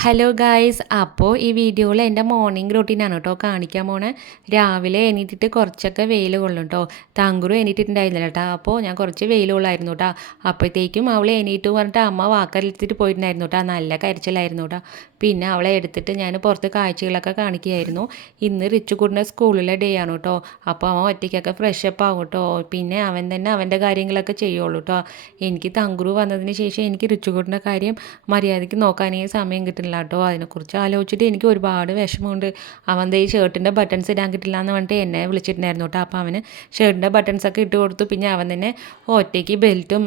Hello guys, അപ്പോൾ ഈ വീഡിയോയിൽ എൻ്റെ മോർണിംഗ് റൂട്ടീനാണ് കേട്ടോ കാണിക്കാൻ പോണേ. രാവിലെ എണീറ്റിട്ട് കുറച്ചൊക്കെ വെയിൽ കൊള്ളും കേട്ടോ. തങ്കുരു എണീറ്റിട്ടുണ്ടായിരുന്നില്ല കേട്ടോ. അപ്പോൾ ഞാൻ കുറച്ച് വെയിൽ കൊള്ളായിരുന്നു കേട്ടോ. അപ്പോഴത്തേക്കും അവളെ എണീറ്റ് പറഞ്ഞിട്ട് അമ്മ വാക്കലെടുത്തിട്ട് പോയിട്ടുണ്ടായിരുന്നു കേട്ടോ. നല്ല കരച്ചിലായിരുന്നു കേട്ടോ. പിന്നെ അവളെ എടുത്തിട്ട് ഞാൻ പുറത്ത് കാഴ്ചകളൊക്കെ കാണിക്കുകയായിരുന്നു. ഇന്ന് റിച്ചുകുട്ടിൻ്റെ സ്കൂളിലെ ഡേ ആണ് കേട്ടോ. അപ്പോൾ അവൻ ഒറ്റയ്ക്കൊക്കെ ഫ്രഷപ്പ് ആകും കേട്ടോ. പിന്നെ അവൻ തന്നെ അവൻ്റെ കാര്യങ്ങളൊക്കെ ചെയ്യുള്ളൂ കേട്ടോ. എനിക്ക് തങ്കുരു വന്നതിന് ശേഷം എനിക്ക് റിച്ചുകുട്ടിൻ്റെ കാര്യം മര്യാദയ്ക്ക് നോക്കാനേ സമയം കിട്ടുന്നില്ല കേട്ടോ. അതിനെക്കുറിച്ച് ആലോചിച്ചിട്ട് എനിക്ക് ഒരുപാട് വിഷമമുണ്ട്. അവൻ ഈ ഷർട്ടിൻ്റെ ബട്ടൺസ് ഇടാൻ കിട്ടില്ല എന്ന് പറഞ്ഞിട്ട് എന്നെ വിളിച്ചിട്ടുണ്ടായിരുന്നു കേട്ടോ. അപ്പോൾ അവന് ഷർട്ടിൻ്റെ ബട്ടൺസൊക്കെ ഇട്ട് കൊടുത്തു. പിന്നെ അവൻ തന്നെ ഒറ്റയ്ക്ക് ബെൽറ്റും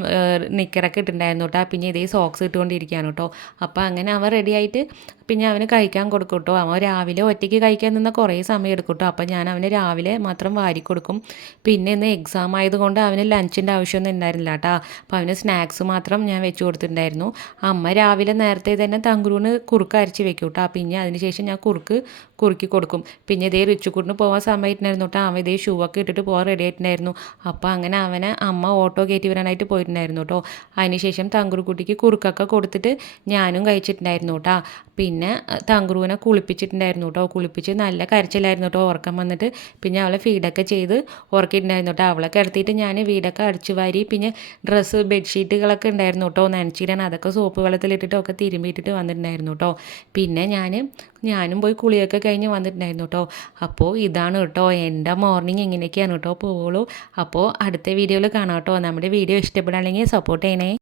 നിക്കറൊക്കെ ഇട്ടിട്ടുണ്ടായിരുന്നു കേട്ടോ. പിന്നെ ഇതേ സോക്സ് ഇട്ടുകൊണ്ടിരിക്കുകയാണ് കേട്ടോ. അപ്പോൾ അങ്ങനെ അവൻ റെഡി ആയിട്ട് പിന്നെ അവന് കഴിക്കാൻ കൊടുക്കും കേട്ടോ. അവൻ രാവിലെ ഒറ്റയ്ക്ക് കഴിക്കാൻ നിന്നാൽ കുറേ സമയം എടുക്കും കേട്ടോ. അപ്പോൾ ഞാൻ അവന് രാവിലെ മാത്രം വാരി കൊടുക്കും. പിന്നെ ഇന്ന് എക്സാം ആയതുകൊണ്ട് അവന് ലഞ്ചിൻ്റെ ആവശ്യമൊന്നും ഉണ്ടായിരുന്നില്ല കേട്ടോ. അപ്പോൾ അവന് സ്നാക്സ് മാത്രം ഞാൻ വെച്ച് കൊടുത്തിട്ടുണ്ടായിരുന്നു. അമ്മ രാവിലെ നേരത്തെ തന്നെ തങ്കുരുവിന് കുറുക്ക് അരച്ച് വെക്കും കേട്ടോ. പിന്നെ അതിന് ശേഷം ഞാൻ കുറുക്കി കൊടുക്കും. പിന്നെ ഇതേ റിച്ചുകുട്ടിന് പോകാൻ സമയമായിട്ടുണ്ടായിരുന്നു കേട്ടോ. അവൻ ഇതേ ഷൂ ഒക്കെ ഇട്ടിട്ട് പോകാൻ റെഡി ആയിട്ടുണ്ടായിരുന്നു. അപ്പോൾ അങ്ങനെ അവനെ അമ്മ ഓട്ടോ കയറ്റി വരാനായിട്ട് പോയിട്ടുണ്ടായിരുന്നു കേട്ടോ. അതിനുശേഷം തങ്കുറുക്കുട്ടിക്ക് കുറുക്കൊക്കെ കൊടുത്തിട്ട് ഞാനും കഴിച്ചിട്ടുണ്ടായിരുന്നു കേട്ടോ. പിന്നെ തങ്കുറുവിനെ കുളിപ്പിച്ചിട്ടുണ്ടായിരുന്നു കേട്ടോ. കുളിപ്പിച്ച് നല്ല കരച്ചിലായിരുന്നു കേട്ടോ ഉറക്കം വന്നിട്ട്. പിന്നെ അവളെ ഫീഡൊക്കെ ചെയ്ത് ഉറക്കിയിട്ടുണ്ടായിരുന്നു കേട്ടോ. അവളെ കിടത്തിയിട്ട് ഞാൻ വീടൊക്കെ അടിച്ചു വാരി പിന്നെ ഡ്രസ്സ് ബെഡ്ഷീറ്റുകളൊക്കെ ഉണ്ടായിരുന്നു കേട്ടോ നനച്ചിടാൻ. അതൊക്കെ സോപ്പ് വെള്ളത്തിലിട്ടിട്ടൊക്കെ തിരുമ്പിയിട്ടിട്ട് വന്നിട്ടുണ്ടായിരുന്നു കേട്ടോ. പിന്നെ ഞാനും പോയി കുളിയൊക്കെ കഴിഞ്ഞ് വന്നിട്ടുണ്ടായിരുന്നു കേട്ടോ. അപ്പോൾ ഇതാണ് കേട്ടോ എൻ്റെ മോർണിംഗ് ഇങ്ങനെയൊക്കെയാണ് കേട്ടോ പോവുള്ളൂ. അപ്പോൾ അടുത്ത വീഡിയോയിൽ കാണാം കേട്ടോ. നമ്മുടെ വീഡിയോ ഇഷ്ടപ്പെടുകയാണെങ്കിൽ സപ്പോർട്ട് ചെയ്യണേ.